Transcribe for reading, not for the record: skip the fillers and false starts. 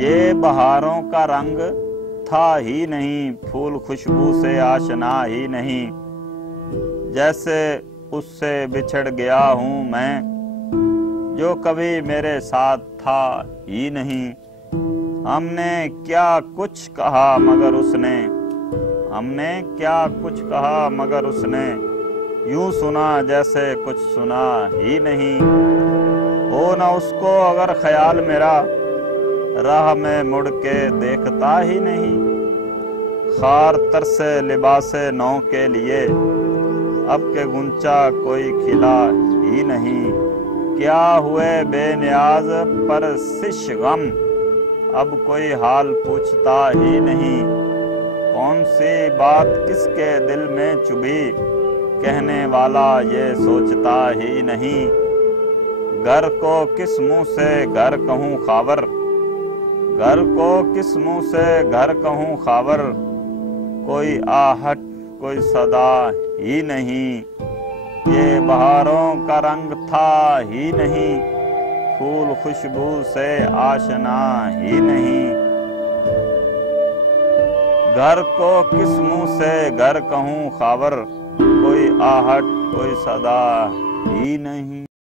یہ بہاروں کا رنگ تھا ہی نہیں، پھول خوشبو سے آشنا ہی نہیں، جیسے اس سے بچھڑ گیا ہوں میں، جو کبھی میرے ساتھ تھا ہی نہیں۔ ہم نے کیا کچھ کہا مگر اس نے، ہم نے کیا کچھ کہا مگر اس نے، یوں سنا جیسے کچھ سنا ہی نہیں۔ ہو نہ اس کو اگر خیال میرا، راہ میں مڑ کے دیکھتا ہی نہیں۔ خار ترسے لباس نو کے لیے، اب کہ غنچہ کوئی کھلا ہی نہیں۔ کیا ہوئے بے نیاز پرسش غم، اب کوئی حال پوچھتا ہی نہیں۔ کون سی بات کس کے دل میں چبھی، کہنے والا یہ سوچتا ہی نہیں۔ گھر کو کس منہ سے گھر کہوں خاور، گھر کو کس منہ سے گھر کہوں خاور، کوئی آہٹ کوئی صدا ہی نہیں۔ یہ بہاروں کا رنگ تھا ہی نہیں، پھول خوشبو سے آشنا ہی نہیں۔ گھر کو کس منہ سے گھر کہوں خاور، کوئی آہٹ کوئی صدا ہی نہیں۔